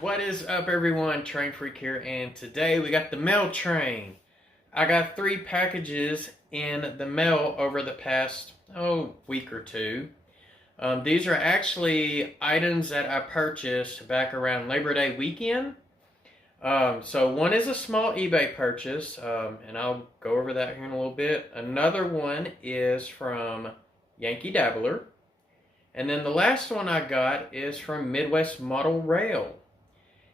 What is up, everyone? Train Freak here, and today we got the mail train. I got 3 packages in the mail over the past week or two. These are actually items that I purchased back around Labor Day weekend. So one is a small eBay purchase, and I'll go over that here in a little bit. Another one is from Yankee Dabbler. And then the last one I got is from Midwest Model Rail.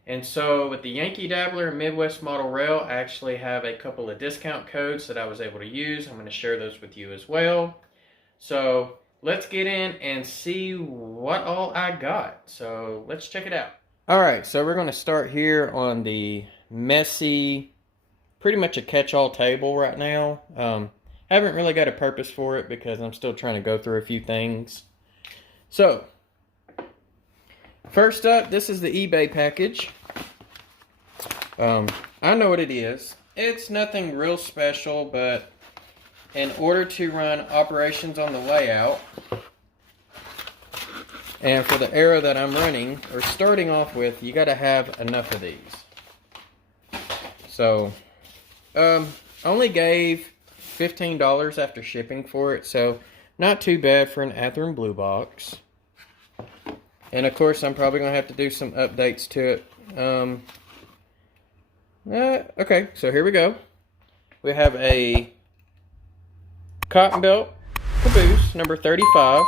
And so with the Yankee Dabbler and Midwest Model Rail, I actually have a couple of discount codes that I was able to use. I'm going to share those with you as well. So let's get in and see what all I got. So let's check it out. Alright, so we're going to start here on the messy, pretty much a catch-all table right now. Haven't really got a purpose for it because I'm still trying to go through a few things. So, first up, this is the eBay package. I know what it is. It's nothing real special, but in order to run operations on the layout, and for the era that I'm running, or starting off with, you gotta have enough of these. So, only gave $15 after shipping for it, so not too bad for an Athearn blue box. And of course, I'm probably going to have to do some updates to it. Okay, so here we go. We have a cotton belt Caboose, number 35.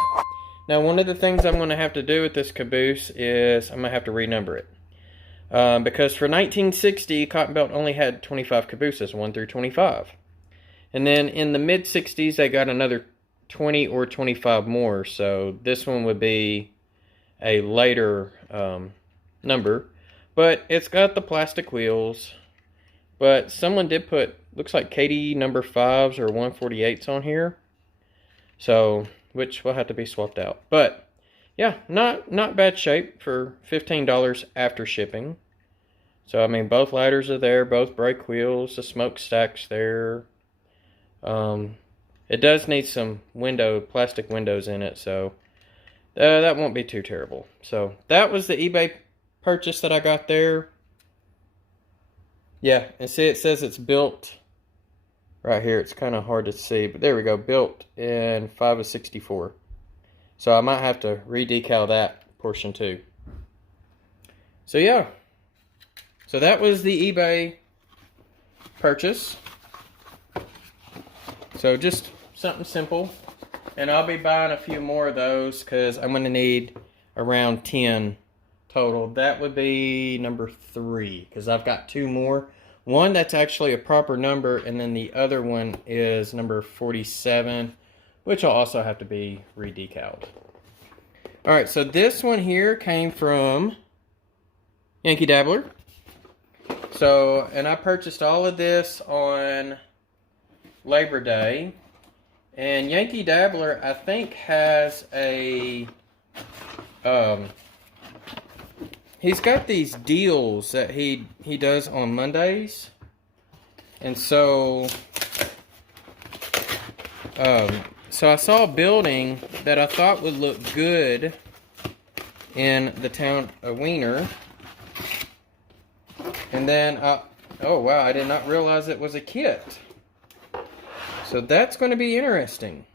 Now, one of the things I'm going to have to do with this Caboose is I'm going to have to renumber it. Because for 1960, cotton belt only had 25 Cabooses, 1 through 25. And then in the mid-60s, they got another 20 or 25 more. So this one would be a later number, but it's got the plastic wheels. But someone did put, looks like Katie number 5s or 148s on here, so which will have to be swapped out. But yeah, not bad shape for $15 after shipping. So I mean, both lighters are there, both brake wheels, the smokestack's there. It does need some plastic windows in it, so that won't be too terrible. So that was the eBay purchase that I got there. Yeah, and see, it says it's built right here. It's kind of hard to see, but there we go. Built in 5 of 64. So I might have to re-decal that portion too. So yeah. So that was the eBay purchase. So just something simple. And I'll be buying a few more of those because I'm going to need around 10 total. That would be number 3 because I've got 2 more. One that's actually a proper number, and then the other one is number 47, which will also have to be re-decaled. Alright, so this one here came from Yankee Dabbler. So, and I purchased all of this on Labor Day. And Yankee Dabbler, I think, has a, he's got these deals that he does on Mondays. And so, so I saw a building that I thought would look good in the town of Wiener. And then, oh wow, I did not realize it was a kit. So that's going to be interesting.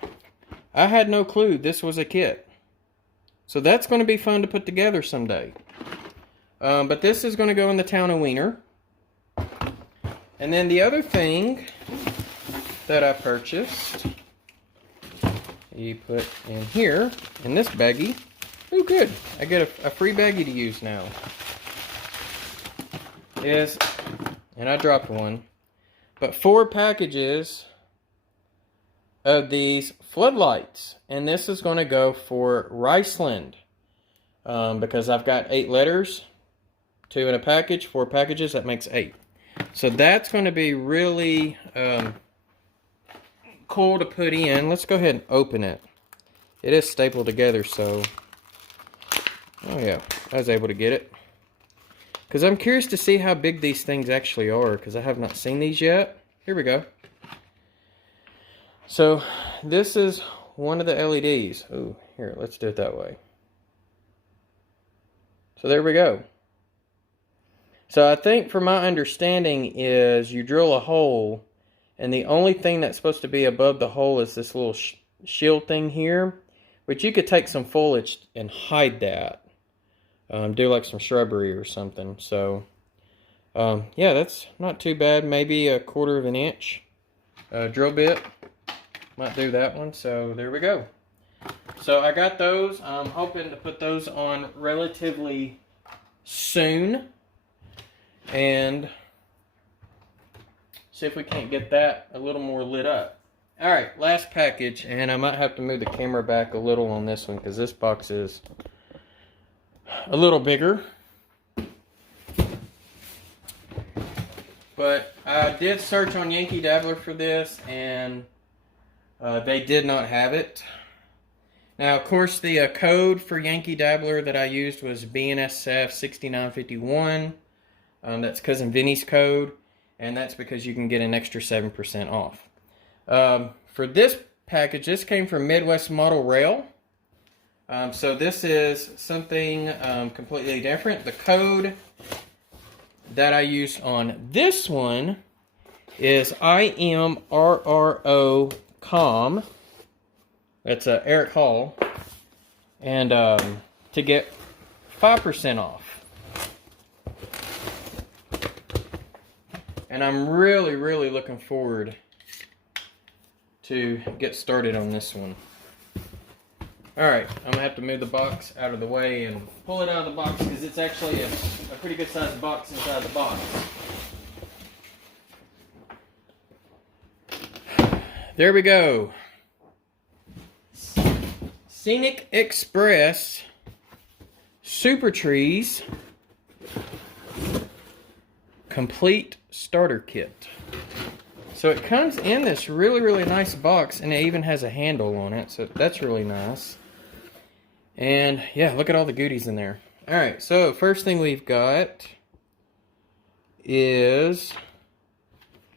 I had no clue this was a kit. So that's going to be fun to put together someday. But this is going to go in the town of Wiener. And then the other thing that I purchased, you put in here, in this baggie. Oh good, I get a free baggie to use now. And I dropped one, but 4 packages of these floodlights, and this is going to go for Riceland, because I've got 8 letters, 2 in a package, 4 packages, that makes 8. So that's going to be really cool to put in. Let's go ahead and open it. It is stapled together, so oh yeah, I was able to get it. Because I'm curious to see how big these things actually are, because I have not seen these yet. Here we go. So this is one of the LEDs. Oh, here, let's do it that way. So there we go. So I think from my understanding is you drill a hole, and the only thing that's supposed to be above the hole is this little shield thing here, which you could take some foliage and hide that. Do like some shrubbery or something. So yeah, that's not too bad. Maybe 1/4 of an inch drill bit might do that one. So there we go. So I got those. I'm hoping to put those on relatively soon and see if we can't get that a little more lit up. Alright, last package, and I might have to move the camera back a little on this one because this box is a little bigger. But I did search on Yankee Dabbler for this, and they did not have it. Now, of course, the code for Yankee Dabbler that I used was BNSF 6951. That's Cousin Vinny's code, and that's because you can get an extra 7% off. For this package, this came from Midwest Model Rail. So this is something completely different. The code that I used on this one is IMRROCOM. That's Eric Hall. And to get 5% off. And I'm really, really looking forward to get started on this one. Alright, I'm going to have to move the box out of the way and pull it out of the box because it's actually a pretty good sized box inside the box. There we go. Scenic Express Supertrees Complete Starter Kit. So it comes in this really, really nice box, and it even has a handle on it, so that's really nice. And yeah, look at all the goodies in there. Alright, so first thing we've got is,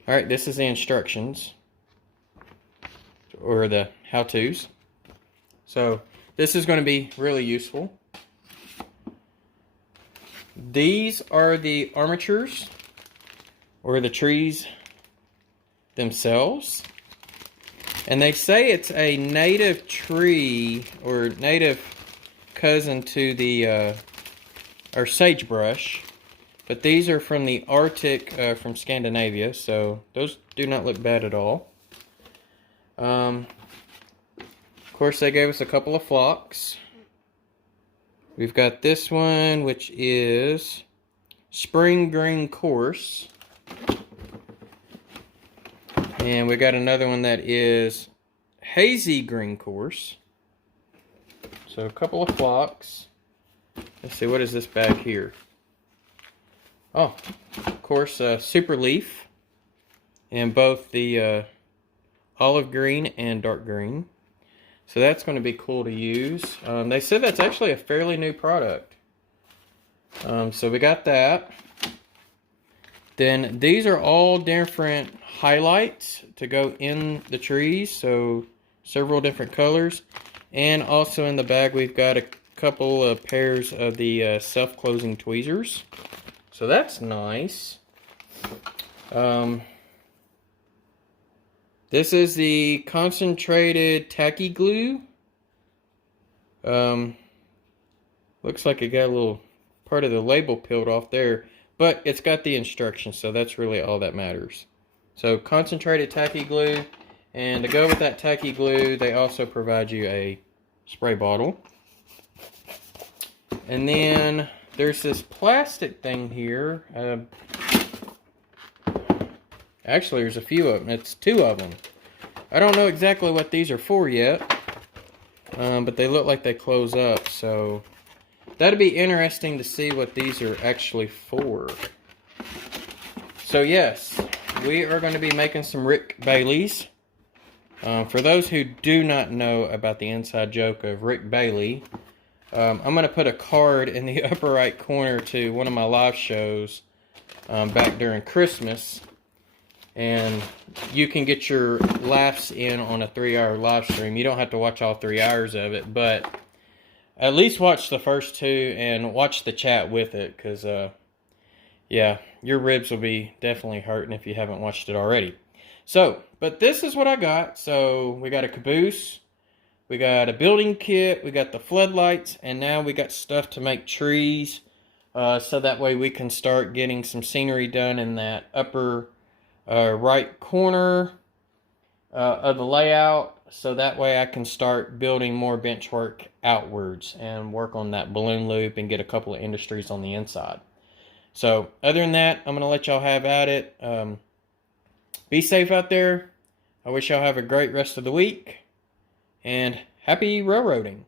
alright, this is the instructions, or the how-tos. So this is going to be really useful. These are the armatures, or the trees themselves. And they say it's a native tree, or native cousin to the or sagebrush, but these are from the Arctic, from Scandinavia, so those do not look bad at all. Of course, they gave us a couple of flocks. We've got this one, which is Spring Green Coarse, and we got another one that is Hazy Green Coarse. So a couple of flocks. Let's see, what is this bag here? Oh, of course, Super Leaf in both the olive green and dark green. So that's going to be cool to use. They said that's actually a fairly new product. So we got that. Then these are all different highlights to go in the trees. So several different colors. And also in the bag we've got a couple of pairs of the self-closing tweezers. So that's nice. This is the concentrated tacky glue. Looks like it got a little part of the label peeled off there, but it's got the instructions, so that's really all that matters. So concentrated tacky glue, and to go with that tacky glue, they also provide you a spray bottle. And then there's this plastic thing here. Actually, there's a few of them. It's 2 of them. I don't know exactly what these are for yet, but they look like they close up, so that'd be interesting to see what these are actually for. So yes, we are going to be making some Rick Baileys. For those who do not know about the inside joke of Rick Bailey, I'm going to put a card in the upper right corner to one of my live shows back during Christmas. And you can get your laughs in on a 3-hour live stream. You don't have to watch all 3 hours of it, but at least watch the first 2 and watch the chat with it, because Yeah, your ribs will be definitely hurting if you haven't watched it already. So, but this is what I got. So we got a caboose, we got a building kit, we got the floodlights, and now we got stuff to make trees. So that way we can start getting some scenery done in that upper right corner of the layout. So that way I can start building more bench work outwards and work on that balloon loop and get a couple of industries on the inside. So other than that, I'm going to let y'all have at it. Be safe out there. I wish y'all have a great rest of the week. And happy railroading.